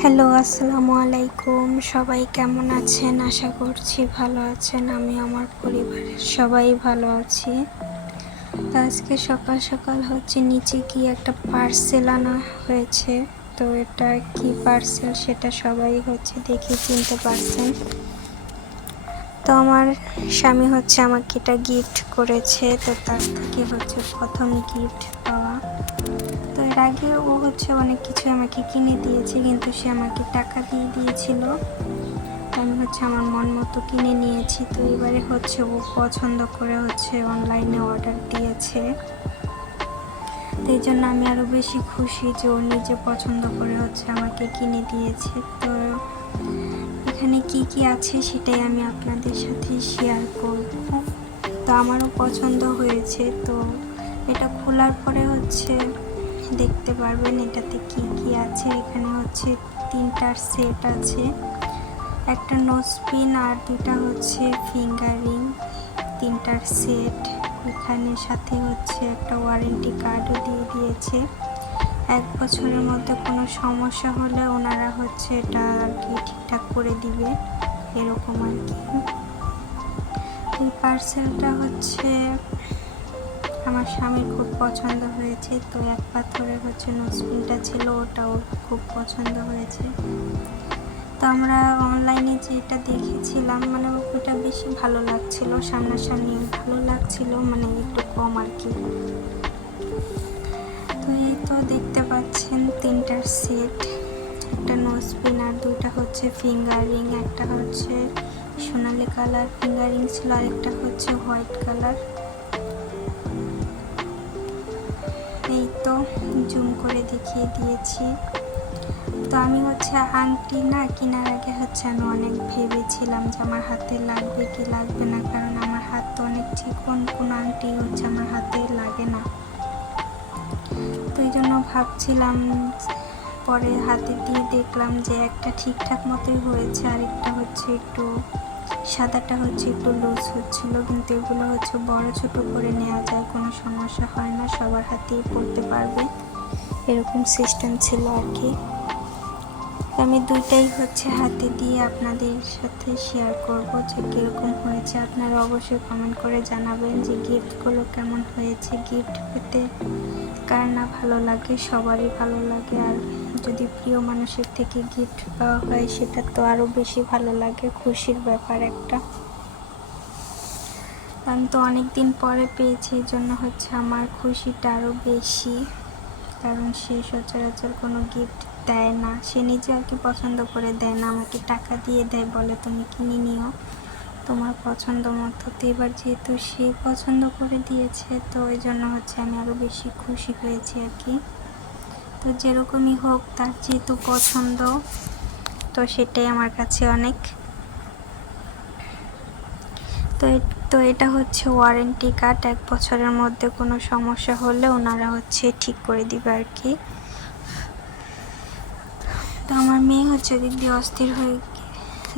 Hello, আসসালামু আলাইকুম। সবাই কেমন আছেন? আশা করছি ভালো আছেন। আমি আমার পরিবারের সবাই ভালো আছি। তো আজকে সকাল সকাল হচ্ছে নিচে কি একটা পার্সেল আনা হয়েছে। তো এটা কি পার্সেল সেটা সবাই হচ্ছে দেখে চিনতে পারছেন। তো আমার স্বামী হচ্ছে আমাকে এটা গিফট করেছে। তো তার থেকে হচ্ছে প্রথম গিফট পাওয়া আগে ও হচ্ছে অনেক কিছু আমাকে কিনে দিয়েছে, কিন্তু সে আমাকে টাকা দিয়ে দিয়েছিল। আমি হচ্ছে আমার মন মতো কিনে নিয়েছি। তো এবারে হচ্ছে ও পছন্দ করে হচ্ছে অনলাইনে অর্ডার দিয়েছে। তো এই জন্য আমি আরও বেশি খুশি যে ও নিজে পছন্দ করে হচ্ছে আমাকে কিনে দিয়েছে। তো এখানে কি কি আছে সেটাই আমি আপনাদের সাথে শেয়ার করব। তো আমারও পছন্দ হয়েছে। তো এটা খোলার পরে হচ্ছে দেখতে পারবেন এটাতে কি কি আছে। এখানে হচ্ছে তিনটার সেট আছে। একটা নোজপিন আর দুটা হচ্ছে ফিঙ্গারিং তিনটার সেট। এখানে সাথে হচ্ছে একটা ওয়ারেন্টি কার্ডও দিয়ে দিয়েছে। এক বছরের মধ্যে কোনো সমস্যা হলে ওনারা হচ্ছে এটা আর কি ঠিকঠাক করে দিবে। এরকম আর কি। এই পার্সেলটা হচ্ছে আমার স্বামীর খুব পছন্দ হয়েছে, তো এক পাথরের হচ্ছে নোজপিনটা ছিল ওটা ওর খুব পছন্দ হয়েছে। তো আমরা অনলাইনে যেটা দেখেছিলাম মানে ওটা বেশি ভালো লাগছিল, সামনাসামনি ভালো লাগছিল মানে একটু কম আর কি। তো এই তো দেখতে পাচ্ছেন তিনটার সেট, একটা নোজপিন আর দুইটা হচ্ছে ফিঙ্গারিং একটা হচ্ছে সোনালি কালার ফিঙ্গারিং ছিল আর একটা হচ্ছে হোয়াইট কালার। তো জুম করে দেখিয়ে দিয়েছি। তো আমি হচ্ছে আংটি না, কেনার আগে হচ্ছে আমি অনেক ভেবেছিলাম যে আমার হাতে লাগবে কি লাগবে না, কারণ আমার হাত তো অনেক চিকন কোন আংটি হচ্ছে আমার হাতে লাগে না। তো এই জন্য ভাবছিলাম পরে হাতে দিয়ে দেখলাম যে একটা ঠিকঠাক মতোই হয়েছে, আরেকটা হচ্ছে একটু সাদাটা হচ্ছে একটু লুজ হচ্ছিল, কিন্তু এগুলো হচ্ছে বড় ছোট করে নেওয়া যায়, কোনো সমস্যা হয় না, সবার হাতেই পড়তে পারবে। এরকম সিস্টেম ছিল আর কি। আমি দুইটাই হচ্ছে হাতে দিয়ে আপনাদের সাথে শেয়ার করব যে কীরকম হয়েছে। আপনারা অবশ্যই কমেন্ট করে জানাবেন যে গিফটগুলো কেমন হয়েছে গিফট পেতে কার না ভালো লাগে, সবারই ভালো লাগে। আর যদি প্রিয় মানুষের থেকে গিফট পাওয়া হয়, সেটা তো আরও বেশি ভালো লাগে, খুশির ব্যাপার একটা। আমি তো অনেক দিন পরে পেয়েছি, এই জন্য হচ্ছে আমার খুশিটা আরও বেশি। কারণ সে সচরাচর কোনো গিফট দেয় না। সে নিজে আর কি পছন্দ করে দেয় না, আমাকে টাকা দিয়ে দেয় বলে তুমি কিনে নিও। তোমার পছন্দ মতো। তো এবার যেহেতু সে পছন্দ করে দিয়েছে, তো ওই জন্য হচ্ছে আমি আরও বেশি খুশি হয়েছি আর কি তো যেরকমই হোক, তার যেহেতু পছন্দ, তো সেটাই আমার কাছে অনেক। তো তো এটা হচ্ছে ওয়ারেন্টি কার্ড এক বছরের মধ্যে কোনো সমস্যা হলে ওনারা হচ্ছে ঠিক করে দিবে আর কি মেয়ে হচ্ছে দিক দিয়ে অস্থির হয়ে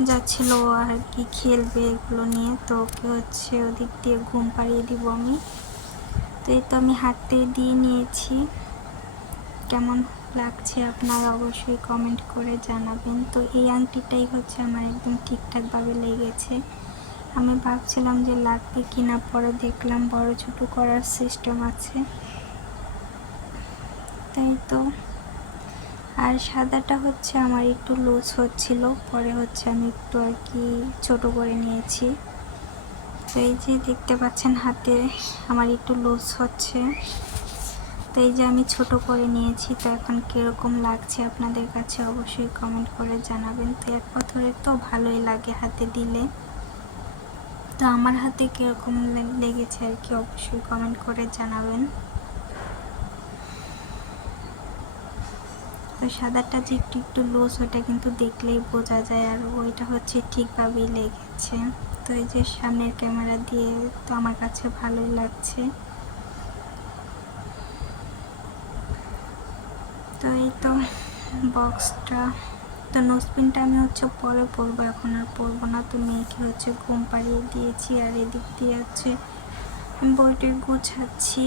যাচ্ছিল আর কি খেলবে এগুলো নিয়ে। তো ওকে হচ্ছে ওদিক দিয়ে ঘুম পাড়িয়ে দিব আমি। তো এই তো আমি হাতে দিয়ে নিয়েছি। কেমন লাগছে আপনারা অবশ্যই কমেন্ট করে জানাবেন। তো এই আংটিটাই হচ্ছে আমার একদম ঠিকঠাকভাবে লেগেছে। আমি ভাবছিলাম যে লাগবে কিনা, পরে দেখলাম বড় ছোট করার সিস্টেম আছে। তাই তো আর সাদাটা হচ্ছে আমার একটু লুজ হচ্ছিল, পরে হচ্ছে আমি একটু আর কি ছোটো করে নিয়েছি। তো এই যে দেখতে পাচ্ছেন হাতে আমার একটু লুজ হচ্ছে। তো এই যে আমি ছোট করে নিয়েছি, তো এখন কীরকম লাগছে আপনাদের কাছে অবশ্যই কমেন্ট করে জানাবেন। তো এক পাথরের তো ভালোই লাগে হাতে দিলে। তো আমার হাতে কীরকম লেগেছে আর কি অবশ্যই কমেন্ট করে জানাবেন। তো সাদাটা যে একটু একটু লুজ ওটা কিন্তু দেখলেই বোঝা যায় আর ওইটা হচ্ছে ঠিকভাবেই লেগেছে। তো এই যে সামনের ক্যামেরা দিয়ে তো আমার কাছে ভালোই লাগছে। তো এই তো বক্সটা তো নোজপিনটা আমি হচ্ছে পরে পরবো, এখন আর পরবো না। তো মেয়েকে হচ্ছে ঘুম পাড়িয়ে দিয়েছি আর এদিক দিয়ে হচ্ছে বইটা গুছাচ্ছি।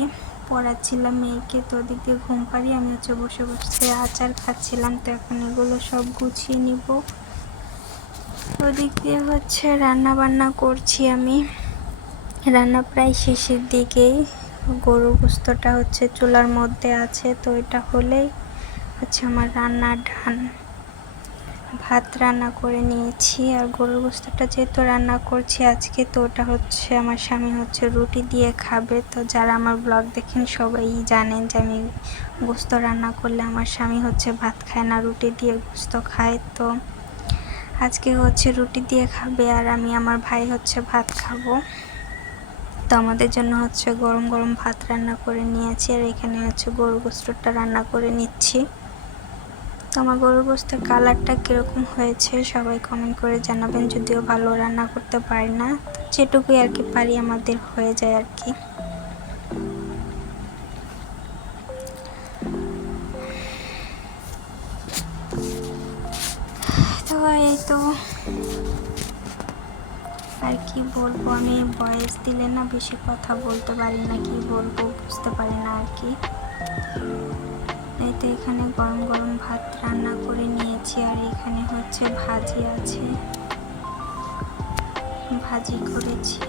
পড়াচ্ছিলাম, মেয়েকে তো ওদিক দিয়ে ঘুম পাড়ি আমি হচ্ছে বসে বসে আচার খাচ্ছিলাম, তো এখন এগুলো সব গুছিয়ে নিব। ওদিক দিয়ে হচ্ছে রান্না বান্না করছি আমি। রান্না প্রায় শেষের দিকেই গরু গোস্তটা হচ্ছে চুলার মধ্যে আছে, তো এটা হলেই হচ্ছে আমার রান্নার ধান ভাত রান্না করে নিয়েছি আর গরুর গোস্তটা যেহেতু রান্না করছি, আজকে তো ওটা হচ্ছে আমার স্বামী হচ্ছে রুটি দিয়ে খাবে। তো যারা আমার ব্লগ দেখেন সবাই জানেন যে আমি গোস্ত রান্না করলে আমার স্বামী হচ্ছে ভাত খায় না, রুটি দিয়ে গোস্ত খায়। তো আজকে হচ্ছে রুটি দিয়ে খাবে আর আমি আমার ভাই হচ্ছে ভাত খাব। তো আমাদের জন্য হচ্ছে গরম গরম ভাত রান্না করে নিয়েছি আর এখানে হচ্ছে গরু গোস্তটা রান্না করে নিচ্ছি। তো আমার গরুর গোস্তের কালারটা কীরকম হয়েছে সবাই কমেন্ট করে জানাবেন, যদিও ভালো রান্না করতে পারি না। যেটুকুই আর কি পারি আমাদের হয়ে যায় আর কি। তো এই তো আর কি বলব, আমি বয়স দিলে না বেশি কথা বলতে পারি না, কি বলব বুঝতে পারি না আর কি। তো এখানে গরম গরম ভাত রান্না করে নিয়েছি, আর এখানে হচ্ছে ভাজি আছে। ভাজি করেছি।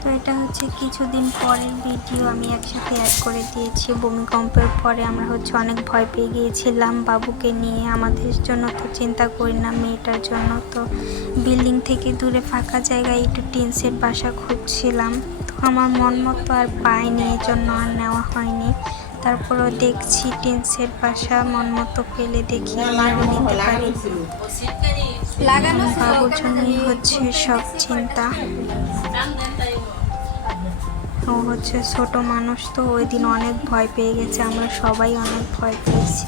তো এটা হচ্ছে কিছুদিন পরের ভিডিও আমি একসাথে অ্যাড করে দিয়েছি। ভূমিকম্পের পরে আমরা হচ্ছে অনেক ভয় পেয়ে গিয়েছিলাম বাবুকে নিয়ে। আমাদের জন্য তো চিন্তা করি না মেয়েটার জন্য। তো বিল্ডিং থেকে দূরে ফাঁকা জায়গায় একটু টিনসের বাসা খুঁজছিলাম। আমার মন মতো আর পাইনি এই জন্য আর নেওয়া হয়নি। তারপরেও দেখছি টিন সেট বাসা মন মতো পেলে দেখি, আমিও নিতে পারি। বাবুর জন্যই হচ্ছে সব চিন্তা। ও হচ্ছে ছোট মানুষ তো ওই দিন অনেক ভয় পেয়ে গেছে, আমরা সবাই অনেক ভয় পেয়েছি।